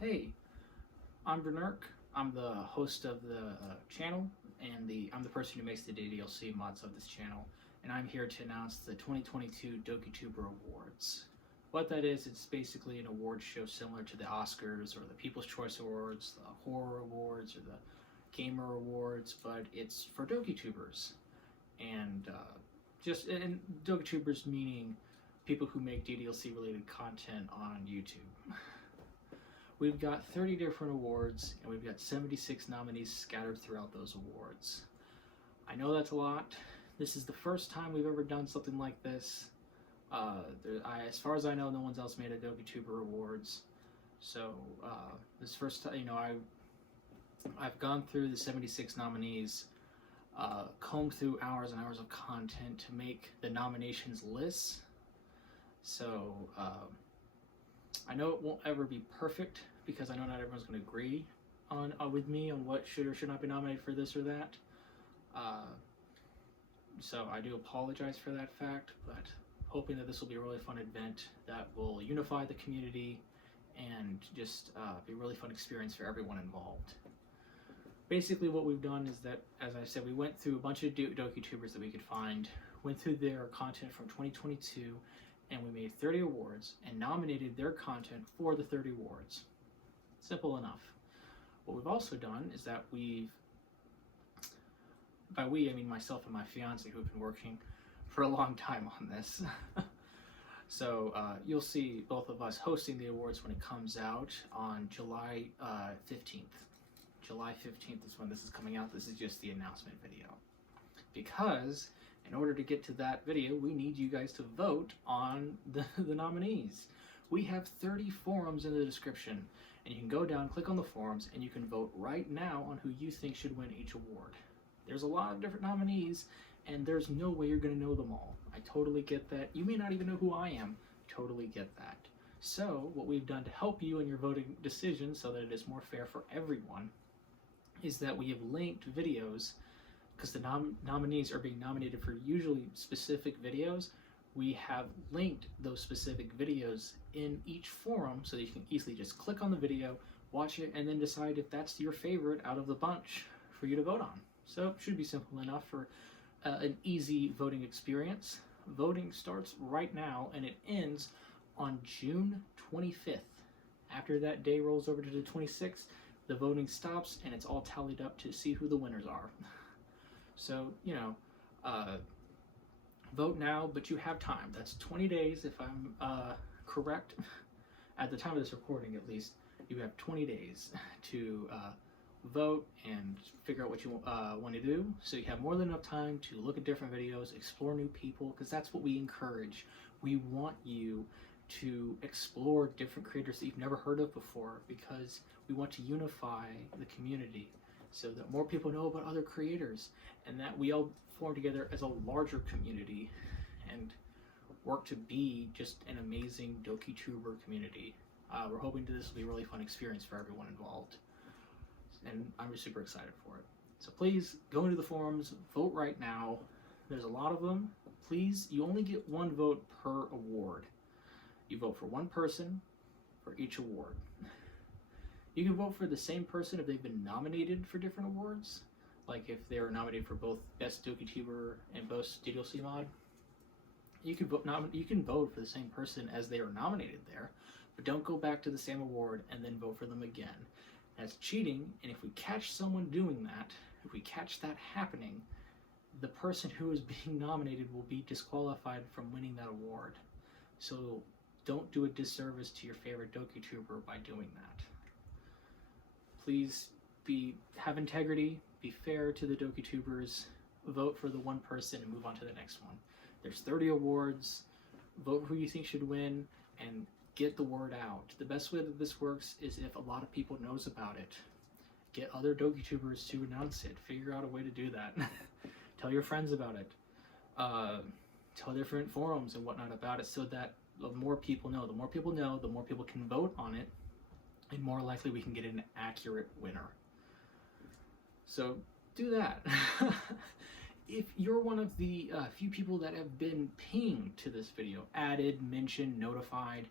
Hey, I'm Brenirk. I'm the host of the channel, and I'm the person who makes the DLC mods of this channel, and I'm here to announce the 2022 Dokituber Awards. What that is, it's basically an award show similar to the Oscars or the People's Choice Awards, the Horror Awards, or the Gamer Awards, but it's for Dokitubers. And Dokitubers meaning people who make DDLC related content on YouTube. We've got 30 different awards, and we've got 76 nominees scattered throughout those awards. I know that's a lot. This is the first time we've ever done something like this. As far as I know, no one's else made a Dokituber Awards. So this first time, I've gone through the 76 nominees, combed through hours and hours of content to make the nominations lists. So I know it won't ever be perfect because I know not everyone's going to agree on with me on what should or should not be nominated for this or that. So I do apologize for that fact, but hoping that this will be a really fun event that will unify the community and just be a really fun experience for everyone involved. Basically what we've done is that, as I said, we went through a bunch of Dokitubers that we could find, went through their content from 2022, and we made 30 awards and nominated their content for the 30 awards. Simple enough. What we've also done is that by we I mean myself and my fiancé, who have been working for a long time on this. So you'll see both of us hosting the awards when it comes out on July 15th. July 15th is when this is coming out. This is just the announcement video. Because in order to get to that video, we need you guys to vote on the nominees. We have 30 forums in the description, and you can go down, click on the forums, and you can vote right now on who you think should win each award. There's a lot of different nominees, and there's no way you're going to know them all. I totally get that. You may not even know who I am. Totally get that. So what we've done to help you in your voting decision so that it is more fair for everyone is that we have linked videos, because the nominees are being nominated for usually specific videos. We have linked those specific videos in each forum so that you can easily just click on the video, watch it, and then decide if that's your favorite out of the bunch for you to vote on. So it should be simple enough for an easy voting experience. Voting starts right now and it ends on June 25th. After that day rolls over to the 26th, the voting stops and it's all tallied up to see who the winners are. So, vote now, but you have time. That's 20 days, if I'm correct. At the time of this recording, at least, you have 20 days to vote and figure out what you want to do. So you have more than enough time to look at different videos, explore new people, because that's what we encourage. We want you to explore different creators that you've never heard of before, because we want to unify the community so that more people know about other creators and that we all form together as a larger community and work to be just an amazing Dokituber community. We're hoping that this will be a really fun experience for everyone involved, and I'm just super excited for it. So please go into the forums, vote right now. There's a lot of them. Please, you only get one vote per award. You vote for one person for each award. You can vote for the same person if they've been nominated for different awards. Like if they were nominated for both Best Dokituber and Best DDLC Mod. You can vote for the same person as they were nominated there, but don't go back to the same award and then vote for them again. That's cheating, and if we catch someone doing that, if we catch that happening, the person who is being nominated will be disqualified from winning that award. So don't do a disservice to your favorite Dokituber by doing that. Please have integrity, be fair to the Dokitubers, vote for the one person and move on to the next one. There's 30 awards, vote who you think should win, and get the word out. The best way that this works is if a lot of people knows about it. Get other Dokitubers to announce it. Figure out a way to do that. Tell your friends about it. Tell different forums and whatnot about it so that the more people know. The more people know, the more people can vote on it, and more likely we can get an accurate winner. So do that. If you're one of the few people that have been pinged to this video, added, mentioned, notified,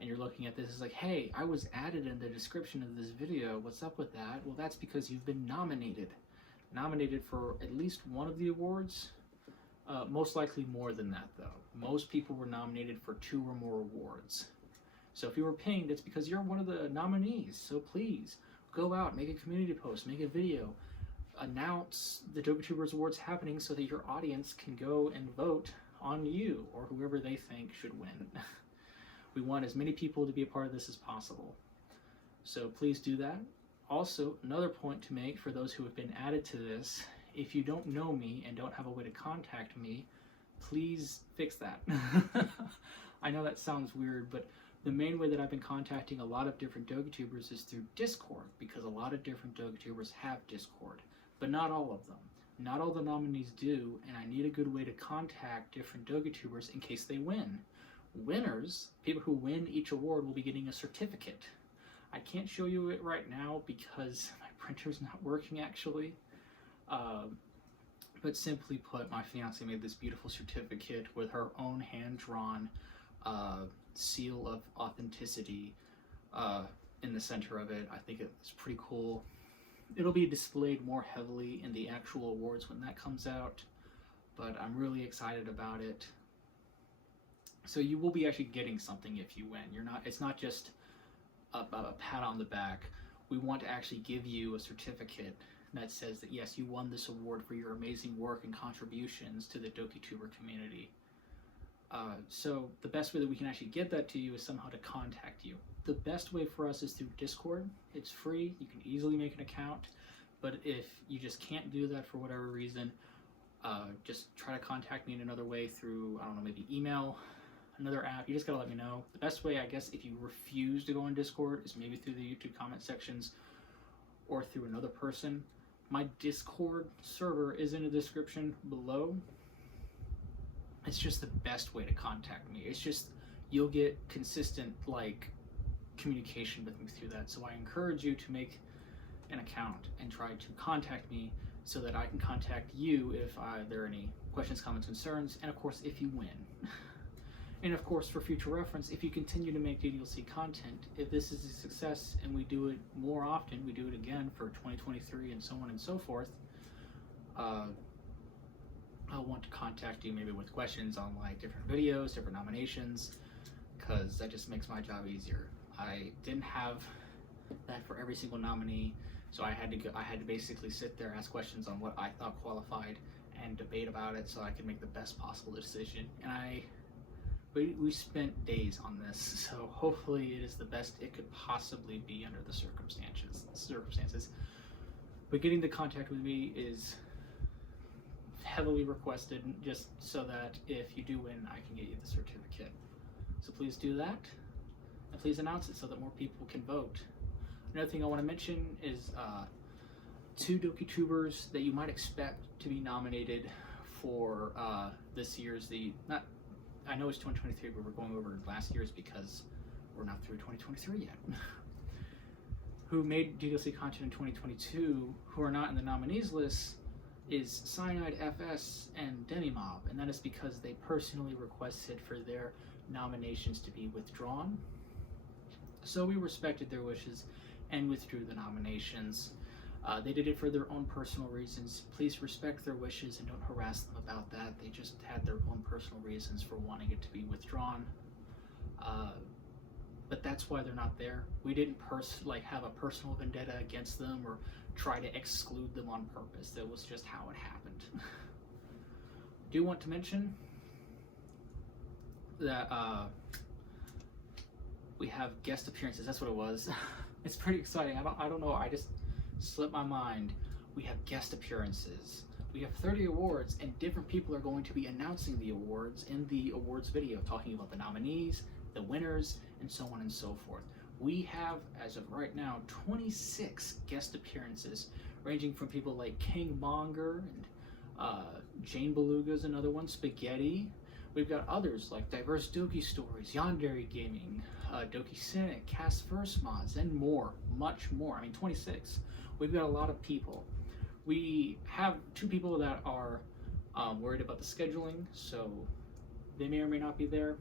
and you're looking at this, it's like, hey, I was added in the description of this video, what's up with that? Well, that's because you've been nominated for at least one of the awards, most likely more than that though. Most people were nominated for 2 or more awards. So if you were pinged, it's because you're one of the nominees. So please go out, make a community post, make a video, announce the Dokitubers Awards happening so that your audience can go and vote on you or whoever they think should win. We want as many people to be a part of this as possible. So please do that. Also, another point to make for those who have been added to this, if you don't know me and don't have a way to contact me, please fix that. I know that sounds weird, but the main way that I've been contacting a lot of different Dokitubers is through Discord, because a lot of different Dokitubers have Discord, but not all of them. Not all the nominees do, and I need a good way to contact different Dokitubers in case they win. Winners, people who win each award, will be getting a certificate. I can't show you it right now because my printer's not working actually. But simply put, my fiance made this beautiful certificate with her own hand-drawn seal of authenticity in the center of it. I think it's pretty cool. It'll be displayed more heavily in the actual awards when that comes out, but I'm really excited about it. So you will be actually getting something if you win. It's not just a pat on the back. We want to actually give you a certificate that says that yes, you won this award for your amazing work and contributions to the Dokituber community. So the best way that we can actually get that to you is somehow to contact you. The best way for us is through Discord. It's free, you can easily make an account, but if you just can't do that for whatever reason, just try to contact me in another way through, I don't know, maybe email, another app. You just gotta let me know. The best way, I guess, if you refuse to go on Discord is maybe through the YouTube comment sections or through another person. My Discord server is in the description below. It's just the best way to contact me. It's just, you'll get consistent, communication with me through that. So I encourage you to make an account and try to contact me so that I can contact you if there are any questions, comments, concerns, and of course, if you win. And of course, for future reference, if you continue to make DDLC content, if this is a success and we do it more often, we do it again for 2023 and so on and so forth, I'll want to contact you maybe with questions on different videos, different nominations, because that just makes my job easier. I didn't have that for every single nominee, so I had to basically sit there, ask questions on what I thought qualified, and debate about it so I could make the best possible decision. And we spent days on this, so hopefully it is the best it could possibly be under the circumstances. But getting the contact with me is heavily requested, just so that if you do win, I can get you the certificate. So please do that, and please announce it so that more people can vote. Another thing I want to mention is 2 Dokitubers that you might expect to be nominated for this year's I know it's 2023, but we're going over last year's because we're not through 2023 yet. Who made DDLC content in 2022, who are not in the nominees list, is Cyanide FS and Demimob, and that is because they personally requested for their nominations to be withdrawn. So we respected their wishes and withdrew the nominations. They did it for their own personal reasons. Please respect their wishes and don't harass them about that. They just had their own personal reasons for wanting it to be withdrawn. But that's why they're not there. We didn't have a personal vendetta against them or try to exclude them on purpose. That was just how it happened. I do want to mention that we have guest appearances. That's what it was. It's pretty exciting. I don't know. I just slipped my mind. We have guest appearances. We have 30 awards, and different people are going to be announcing the awards in the awards video, talking about the nominees, the winners, and so on and so forth. We have, as of right now, 26 guest appearances, ranging from people like King Monger and Jane Beluga's another one, Spaghetti. We've got others like Diverse Doki Stories, Yandere Gaming, Doki Cynic, Cass First Mods, and more, much more. I mean, 26. We've got a lot of people. We have 2 people that are worried about the scheduling, so they may or may not be there.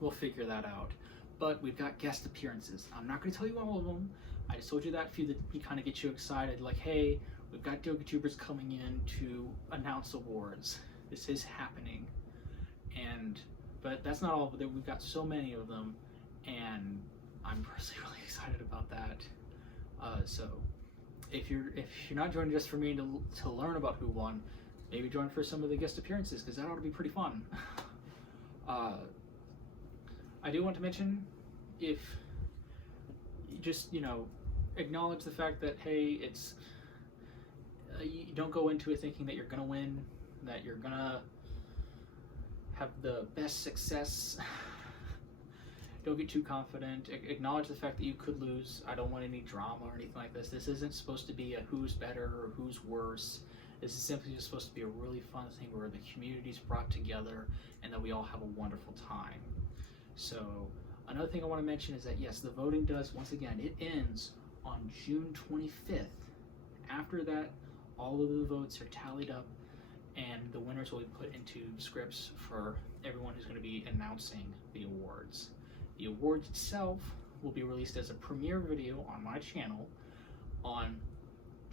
We'll figure that out. But we've got guest appearances. I'm not going to tell you all of them. I just told you that for you to kind of get you excited. Like, hey, we've got Dokitubers coming in to announce awards. This is happening. But that's not all of them. We've got so many of them, and I'm personally really excited about that. So if you're not joining just for me to learn about who won, maybe join for some of the guest appearances, because that ought to be pretty fun. I do want to mention, if you just, acknowledge the fact that, hey, it's you don't go into it thinking that you're gonna win, that you're gonna have the best success. Don't get too confident. Acknowledge the fact that you could lose. I don't want any drama or anything like this. This isn't supposed to be a who's better or who's worse. This is simply just supposed to be a really fun thing where the community's brought together and that we all have a wonderful time. So another thing I want to mention is that, yes, the voting does, once again, it ends on June 25th. After that, all of the votes are tallied up, and the winners will be put into scripts for everyone who's going to be announcing the awards. The awards itself will be released as a premiere video on my channel on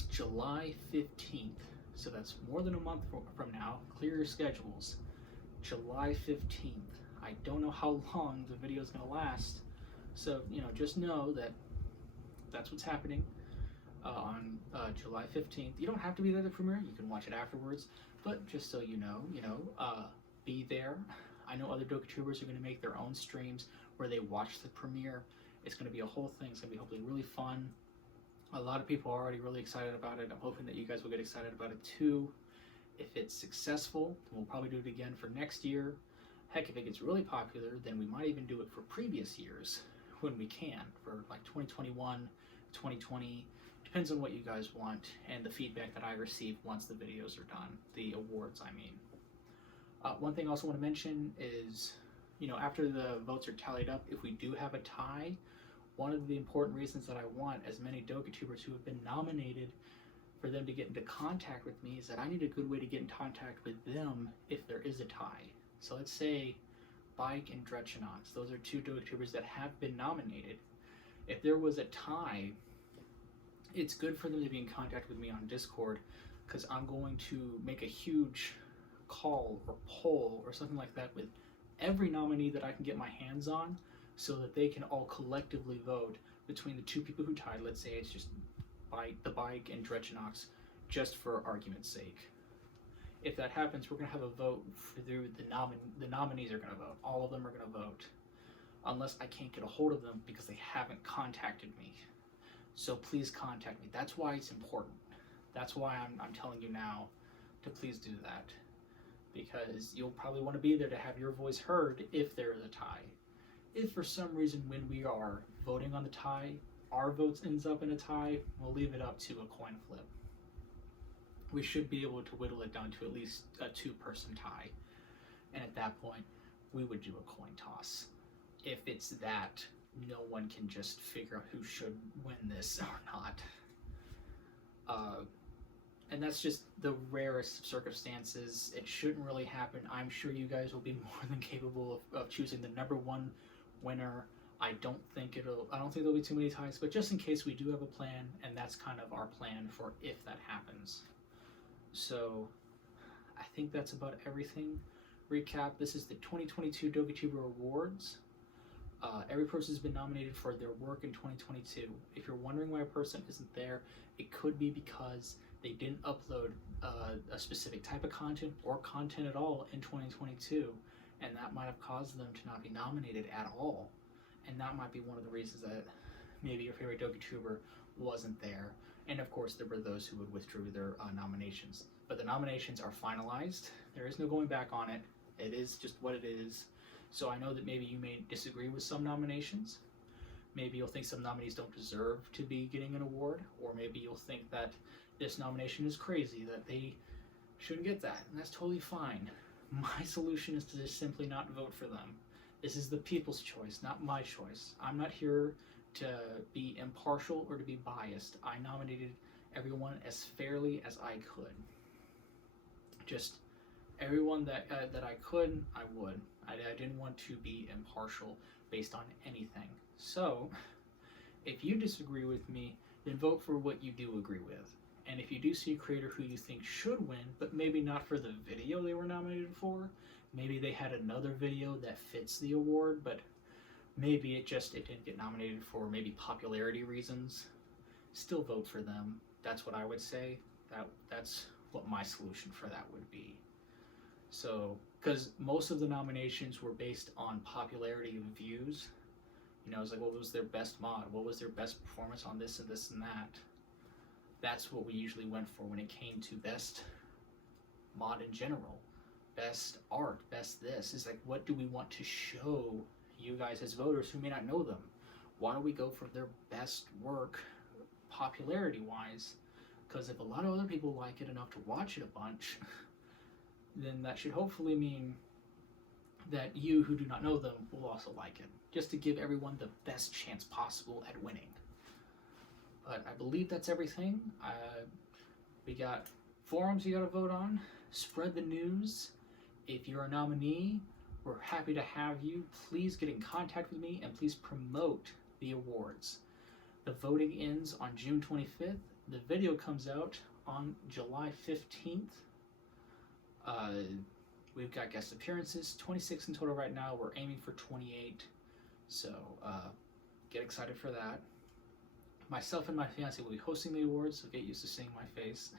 July 15th. So that's more than a month from now. Clear your schedules. July 15th. I don't know how long the video is going to last. So, just know that that's what's happening on July 15th. You don't have to be there at the premiere. You can watch it afterwards. But just so you know, be there. I know other Dokitubers are going to make their own streams where they watch the premiere. It's going to be a whole thing. It's going to be hopefully really fun. A lot of people are already really excited about it. I'm hoping that you guys will get excited about it too. If it's successful, then we'll probably do it again for next year. Heck, if it gets really popular, then we might even do it for previous years when we can, for like 2021, 2020. Depends on what you guys want and the feedback that I receive once the videos are done, the awards, I mean. One thing I also want to mention is, after the votes are tallied up, if we do have a tie, one of the important reasons that I want as many Dokitubers who have been nominated for them to get into contact with me is that I need a good way to get in contact with them if there is a tie. So let's say Bike and Dretchinox, those are two Dokitubers that have been nominated. If there was a tie, it's good for them to be in contact with me on Discord, because I'm going to make a huge call or poll or something like that with every nominee that I can get my hands on, so that they can all collectively vote between the two people who tied. Let's say it's just the Bike and Dretchinox, just for argument's sake. If that happens, we're going to have a vote through the nominees are going to vote. All of them are going to vote, unless I can't get a hold of them because they haven't contacted me. So please contact me. That's why it's important. That's why I'm telling you now to please do that, because you'll probably want to be there to have your voice heard if there is a tie. If for some reason when we are voting on the tie, our votes ends up in a tie, we'll leave it up to a coin flip. We should be able to whittle it down to at least a two-person tie. And at that point, we would do a coin toss. If it's that, no one can just figure out who should win this or not. And that's just the rarest of circumstances. It shouldn't really happen. I'm sure you guys will be more than capable of choosing the number one winner. I don't think there'll be too many ties, but just in case, we do have a plan, and that's kind of our plan for if that happens. So I think that's about everything. Recap, this is the 2022 Dokituber Awards. Every person has been nominated for their work in 2022. If you're wondering why a person isn't there, it could be because they didn't upload a specific type of content or content at all in 2022, and that might have caused them to not be nominated at all. And that might be one of the reasons that maybe your favorite Dokituber wasn't there. And of course, there were those who would withdraw their nominations. But the nominations are finalized. There is no going back on it. It is just what it is. So I know that maybe you may disagree with some nominations. Maybe you'll think some nominees don't deserve to be getting an award, or maybe you'll think that this nomination is crazy, that they shouldn't get that, and that's totally fine. My solution is to just simply not vote for them. This is the people's choice, not my choice. I'm not here to be impartial or to be biased. I nominated everyone as fairly as I could. Just everyone that I could, I would. I didn't want to be impartial based on anything. So, if you disagree with me, then vote for what you do agree with. And if you do see a creator who you think should win, but maybe not for the video they were nominated for, maybe they had another video that fits the award, but maybe it didn't get nominated for maybe popularity reasons, still vote for them. That's what I would say. That's what my solution for that would be. So, because most of the nominations were based on popularity and views. You know, it's like, what was their best mod? What was their best performance on this and this and that? That's what we usually went for when it came to best mod in general. Best art, best this. It's like, what do we want to show you guys as voters who may not know them? Why don't we go for their best work popularity-wise? Because if a lot of other people like it enough to watch it a bunch, then that should hopefully mean that you who do not know them will also like it, just to give everyone the best chance possible at winning. But I believe that's everything. We got forums you gotta vote on, spread the news. If you're a nominee, we're happy to have you. Please get in contact with me and please promote the awards. The voting ends on June 25th. The video comes out on July 15th. We've got guest appearances, 26 in total right now. We're aiming for 28. So get excited for that. Myself and my fiancé will be hosting the awards, so get used to seeing my face.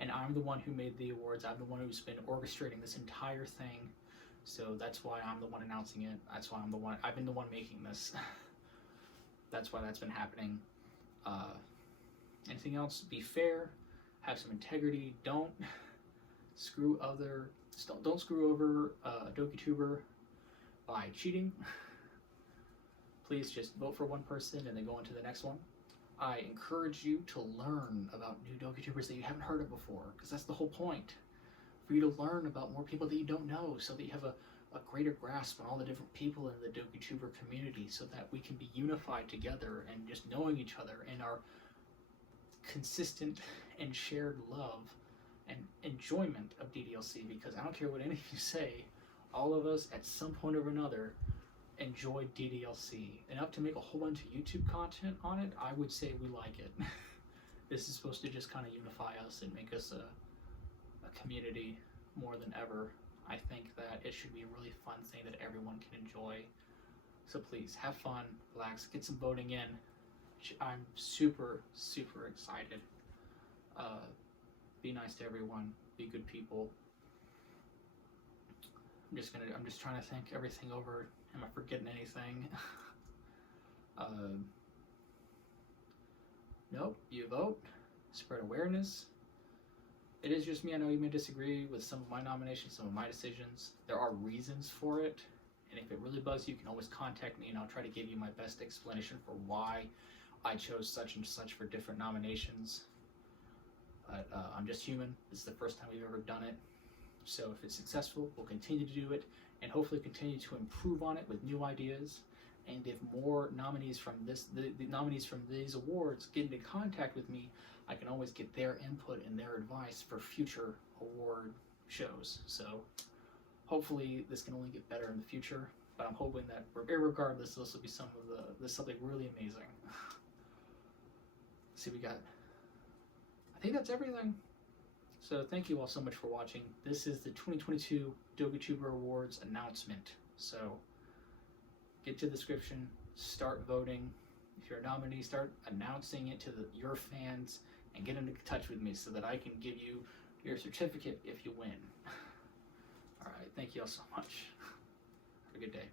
And I'm the one who made the awards. I'm the one who's been orchestrating this entire thing. So that's why I'm the one announcing it. That's why I've been the one making this. That's why that's been happening. Anything else? Be fair, have some integrity. Don't screw over a Dokituber by cheating. Please just vote for one person and then go on to the next one. I encourage you to learn about new Dokitubers that you haven't heard of before, because that's the whole point. For you to learn about more people that you don't know, so that you have a greater grasp on all the different people in the Dokituber community, so that we can be unified together and just knowing each other and our consistent and shared love and enjoyment of DDLC, because I don't care what any of you say, all of us at some point or another enjoy DDLC enough to make a whole bunch of YouTube content on it. I would say we like it. This is supposed to just kind of unify us and make us a community more than ever. I think that it should be a really fun thing that everyone can enjoy. So please have fun, relax, get some voting in. I'm super, super excited. Be nice to everyone, be good people. I'm just trying to think everything over. Am I forgetting anything? Nope, you vote, spread awareness. It is just me. I know you may disagree with some of my nominations, some of my decisions. There are reasons for it, and if it really bugs you, you can always contact me and I'll try to give you my best explanation for why I chose such and such for different nominations. But I'm just human. This is the first time we've ever done it. So if it's successful, we'll continue to do it and hopefully continue to improve on it with new ideas. And if more nominees from the nominees from these awards get into contact with me, I can always get their input and their advice for future award shows. So hopefully this can only get better in the future, but I'm hoping that regardless, this will be something really amazing. See, I think that's everything. So thank you all so much for watching. This is the 2022 Dokituber Awards announcement. So get to the description, start voting. If you're a nominee, start announcing it to your fans and get into touch with me so that I can give you your certificate if you win. All right, thank you all so much. Have a good day.